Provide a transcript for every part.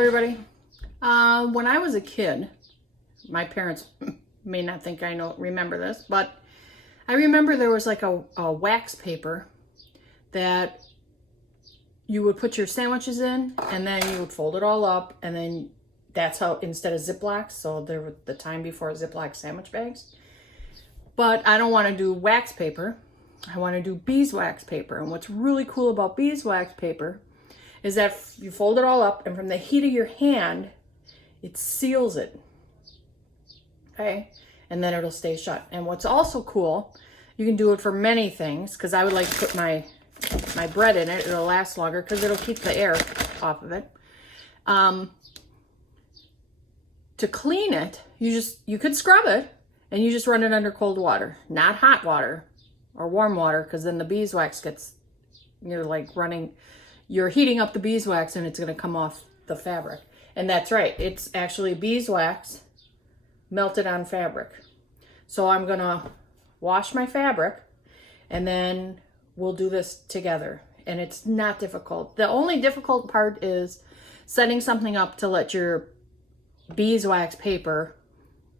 everybody. When I was a kid, my parents may not think I remember this, but I remember there was like a wax paper that you would put your sandwiches in, and then you would fold it all up, and then that's how, instead of Ziplocs, so there was the time before Ziploc sandwich bags. But I don't want to do wax paper. I want to do beeswax paper. And what's really cool about beeswax paper is that you fold it all up, and from the heat of your hand, it seals it. Okay? And then it'll stay shut. And what's also cool, you can do it for many things, because I would like to put my bread in it. It'll last longer because it'll keep the air off of it. To clean it, you could scrub it, and you just run it under cold water, not hot water or warm water, because then the beeswax gets, you're heating up the beeswax and it's going to come off the fabric. And that's right, it's actually beeswax melted on fabric. So I'm going to wash my fabric, and then we'll do this together. And it's not difficult. The only difficult part is setting something up to let your beeswax paper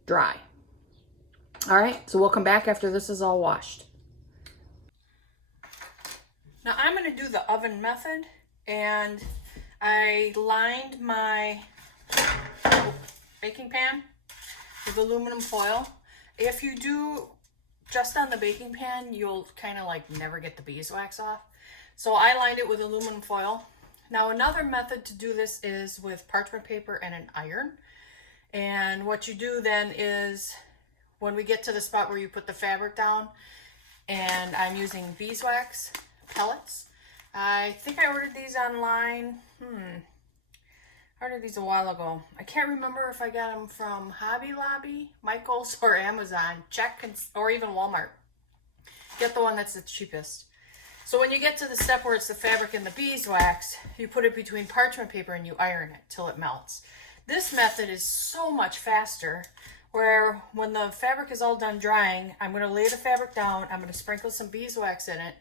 dry. All right, so we'll come back after this is all washed. Now I'm going to do the oven method, and I lined my baking pan with aluminum foil. If you do just on the baking pan, you'll kind of never get the beeswax off. So I lined it with aluminum foil. Now another method to do this is with parchment paper and an iron. And what you do then is, when we get to the spot where you put the fabric down, and I'm using Beeswax Pellets. I think I ordered these online. I ordered these a while ago. I can't remember if I got them from Hobby Lobby, Michael's, or Amazon. Check, or even Walmart. Get the one that's the cheapest. So when you get to the step where it's the fabric and the beeswax, you put it between parchment paper and you iron it till it melts. This method is so much faster, where when the fabric is all done drying, I'm going to lay the fabric down, I'm going to sprinkle some beeswax in it,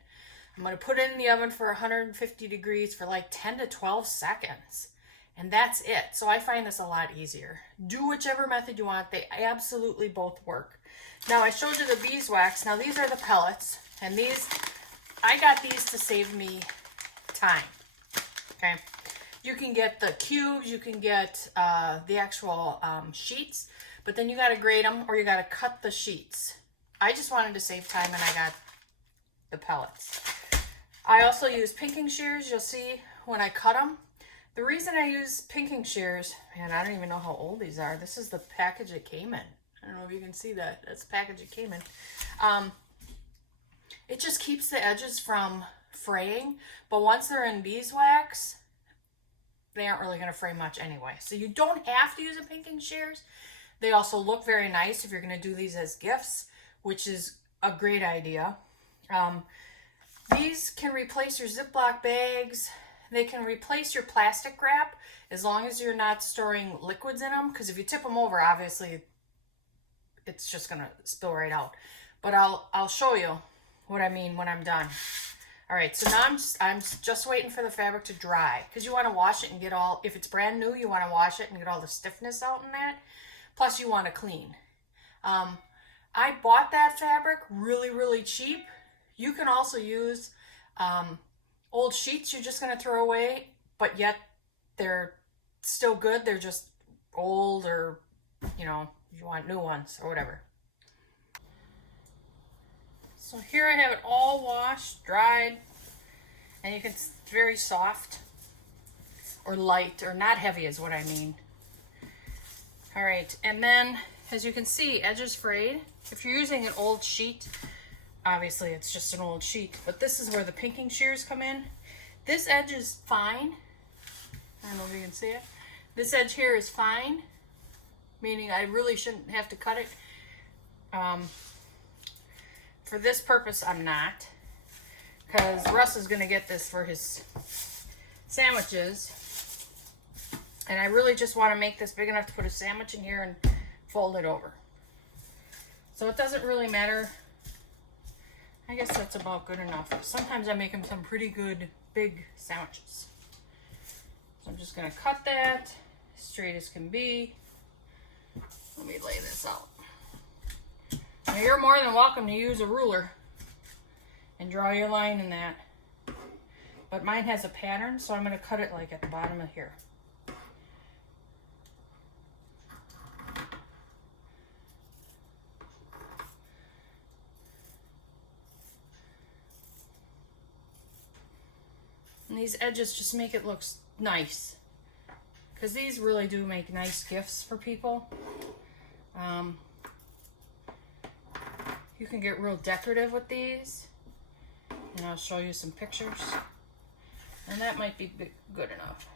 I'm going to put it in the oven for 150 degrees for 10 to 12 seconds. And that's it. So I find this a lot easier. Do whichever method you want. They absolutely both work. Now I showed you the beeswax. Now these are the pellets. And these, I got these to save me time. Okay. You can get the cubes. You can get the actual sheets. But then you got to grate them, or you got to cut the sheets. I just wanted to save time, and I got the pellets. I also use pinking shears. You'll see when I cut them. The reason I use pinking shears, man, I don't even know how old these are. This is the package it came in. I don't know if you can see that. That's the package it came in. It just keeps the edges from fraying. But once they're in beeswax, they aren't really going to fray much anyway. So you don't have to use a pinking shears. They also look very nice if you're going to do these as gifts, which is a great idea. These can replace your Ziploc bags. They can replace your plastic wrap as long as you're not storing liquids in them. Because if you tip them over, obviously, it's just going to spill right out. But I'll show you what I mean when I'm done. All right, so now I'm just waiting for the fabric to dry. Because you want to wash it and get all, if it's brand new, you want to wash it and get all the stiffness out in that. Plus you want to clean. I bought that fabric really, really cheap. You can also use old sheets you're just going to throw away, but yet they're still good. They're just old, or, you want new ones or whatever. So here I have it all washed, dried, and you can, it's very soft, or light, or not heavy is what I mean. All right, and then as you can see, edges frayed. If you're using an old sheet, obviously it's just an old sheet, but this is where the pinking shears come in. This edge is fine. I don't know if you can see it. This edge here is fine, meaning I really shouldn't have to cut it. For this purpose, I'm not, because Russ is going to get this for his sandwiches. And I really just want to make this big enough to put a sandwich in here and fold it over. So it doesn't really matter. I guess that's about good enough. Sometimes I make them some pretty good big sandwiches. So I'm just going to cut that straight as can be. Let me lay this out. Now you're more than welcome to use a ruler and draw your line in that. But mine has a pattern, so I'm going to cut it like at the bottom of here. And these edges just make it look nice. Because these really do make nice gifts for people. You can get real decorative with these. And I'll show you some pictures. And that might be good enough.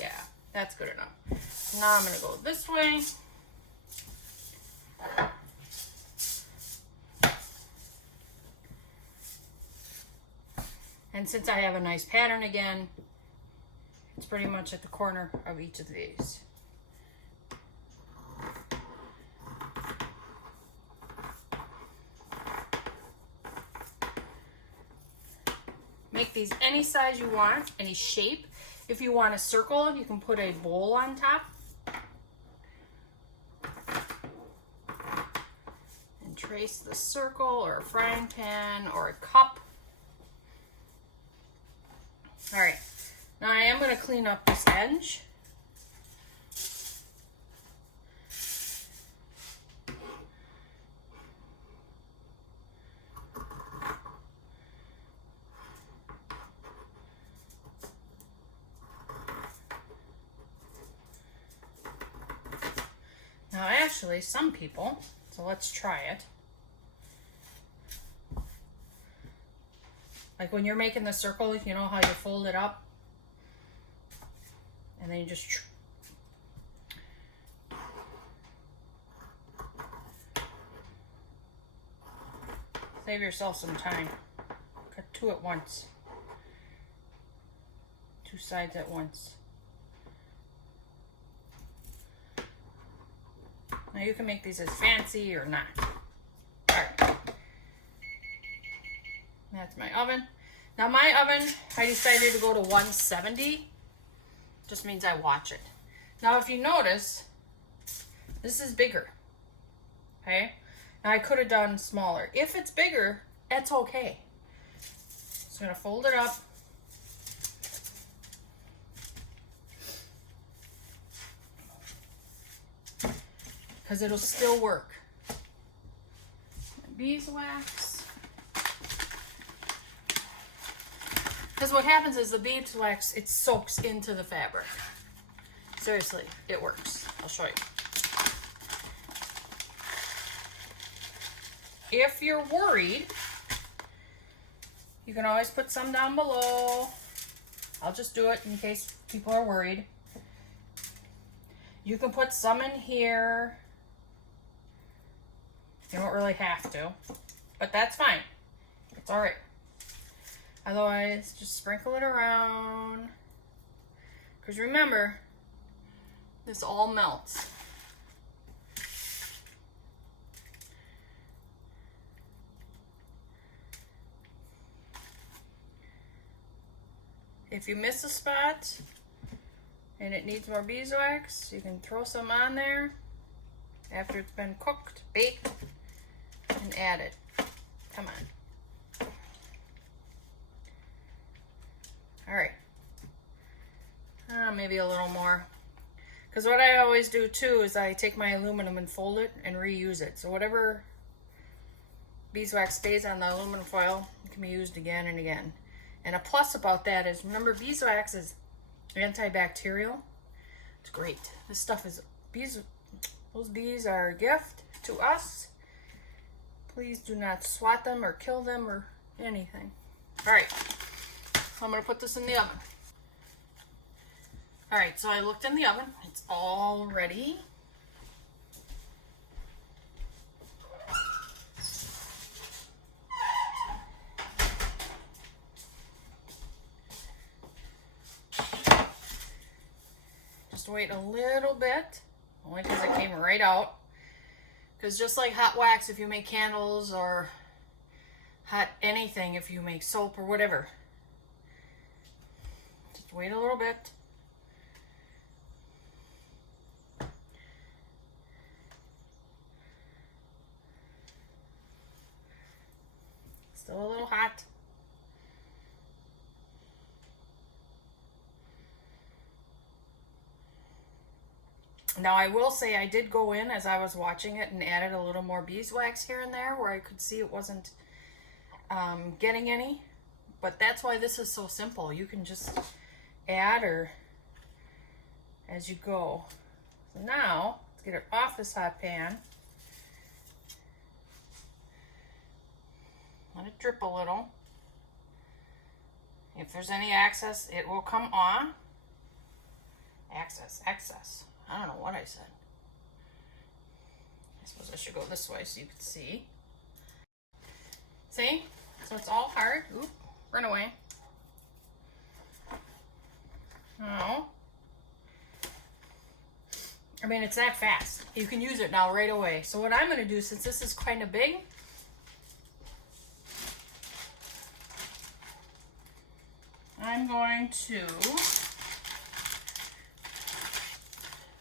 Yeah, that's good enough. So now I'm going to go this way. And since I have a nice pattern again, it's pretty much at the corner of each of these. Make these any size you want, any shape. If you want a circle, you can put a bowl on top. And trace the circle, or a frying pan, or a cup. All right, now I am going to clean up this edge. Now actually, some people, so let's try it. Like when you're making the circle, you know how you fold it up? And then you just save yourself some time. Cut two at once. Two sides at once. Now you can make these as fancy or not. All right. That's my oven. Now my oven, I decided to go to 170. Just means I watch it. Now if you notice, this is bigger. Okay? Now I could have done smaller. If it's bigger, that's okay. So I'm going to fold it up. Because it'll still work. Beeswax. Because what happens is the beeswax, it soaks into the fabric. Seriously, it works. I'll show you. If you're worried, you can always put some down below. I'll just do it in case people are worried. You can put some in here. You don't really have to, but that's fine. It's all right. Otherwise, just sprinkle it around. Because remember, this all melts. If you miss a spot and it needs more beeswax, you can throw some on there after it's been cooked, baked, and add it. Come on. All right. Maybe a little more. Because what I always do too is I take my aluminum and fold it and reuse it. So whatever beeswax stays on the aluminum foil can be used again and again. And a plus about that is, remember, beeswax is antibacterial. It's great. This stuff is, those bees are a gift to us. Please do not swat them or kill them or anything. All right, so I'm gonna put this in the oven. All right, so I looked in the oven. It's all ready. Just wait a little bit, only because it came right out. Because just like hot wax, if you make candles, or hot anything, if you make soap or whatever, just wait a little bit. Now I will say I did go in as I was watching it and added a little more beeswax here and there where I could see it wasn't getting any. But that's why this is so simple. You can just add or as you go. So now, let's get it off this hot pan. Let it drip a little. If there's any excess, it will come off. Excess. I don't know what I said. I suppose I should go this way so you can see. See? So it's all hard. Oop, run away. Oh. I mean, it's that fast. You can use it now right away. So what I'm going to do, since this is kind of big, I'm going to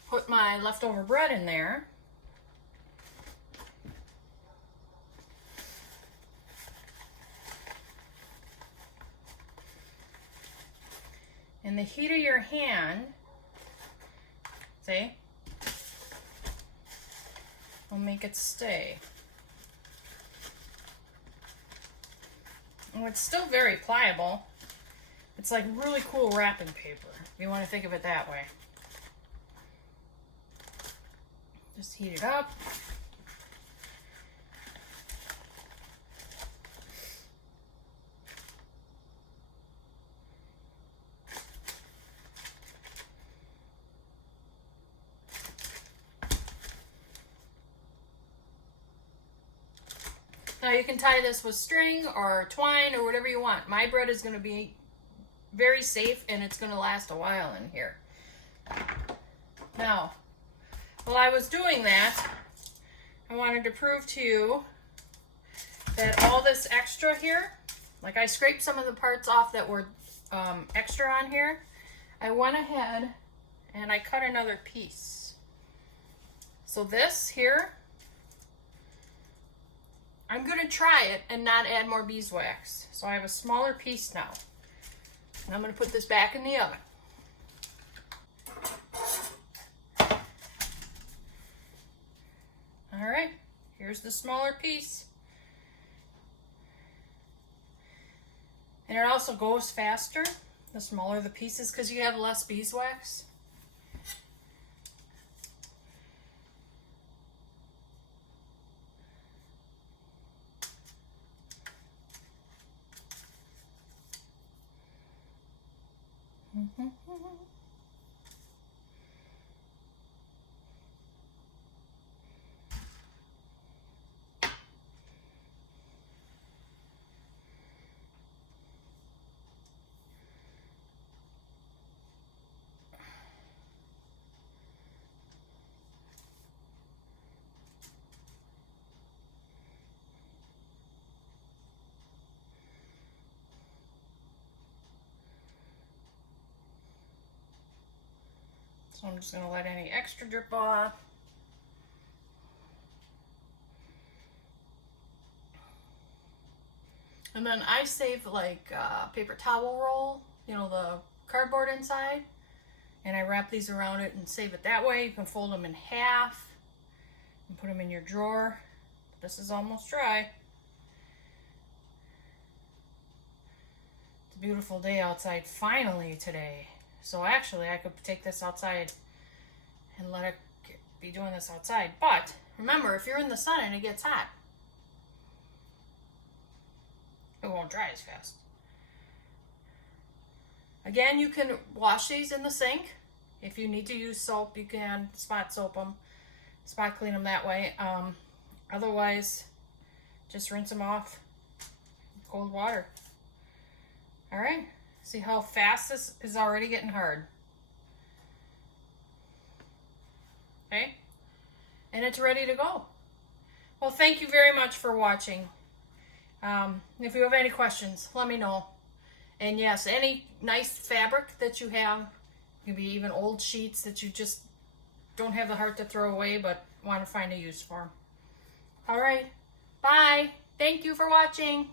put my leftover bread in there. In the heat of your hand, see, will make it stay. Oh, it's still very pliable. It's like really cool wrapping paper, if you want to think of it that way. Just heat it up. Now you can tie this with string or twine or whatever you want. My bread is going to be very safe and it's going to last a while in here. Now, while I was doing that, I wanted to prove to you that all this extra here, like I scraped some of the parts off that were extra on here, I went ahead and I cut another piece. So this here, I'm going to try it and not add more beeswax. So I have a smaller piece now. And I'm going to put this back in the oven. All right, here's the smaller piece. And it also goes faster, the smaller the pieces, because you have less beeswax. So I'm just going to let any extra drip off. And then I save like a paper towel roll, you know, the cardboard inside. And I wrap these around it and save it that way. You can fold them in half and put them in your drawer. This is almost dry. It's a beautiful day outside finally today. So actually I could take this outside and let it be doing this outside. But remember, if you're in the sun and it gets hot, it won't dry as fast. Again, you can wash these in the sink. If you need to use soap, you can spot soap them, spot clean them that way. Otherwise, just rinse them off with cold water. All right, see how fast this is already getting hard. Okay, and it's ready to go. Well, thank you very much for watching. If you have any questions, let me know. And yes, any nice fabric that you have, maybe even old sheets that you just don't have the heart to throw away but want to find a use for. All right, bye. Thank you for watching.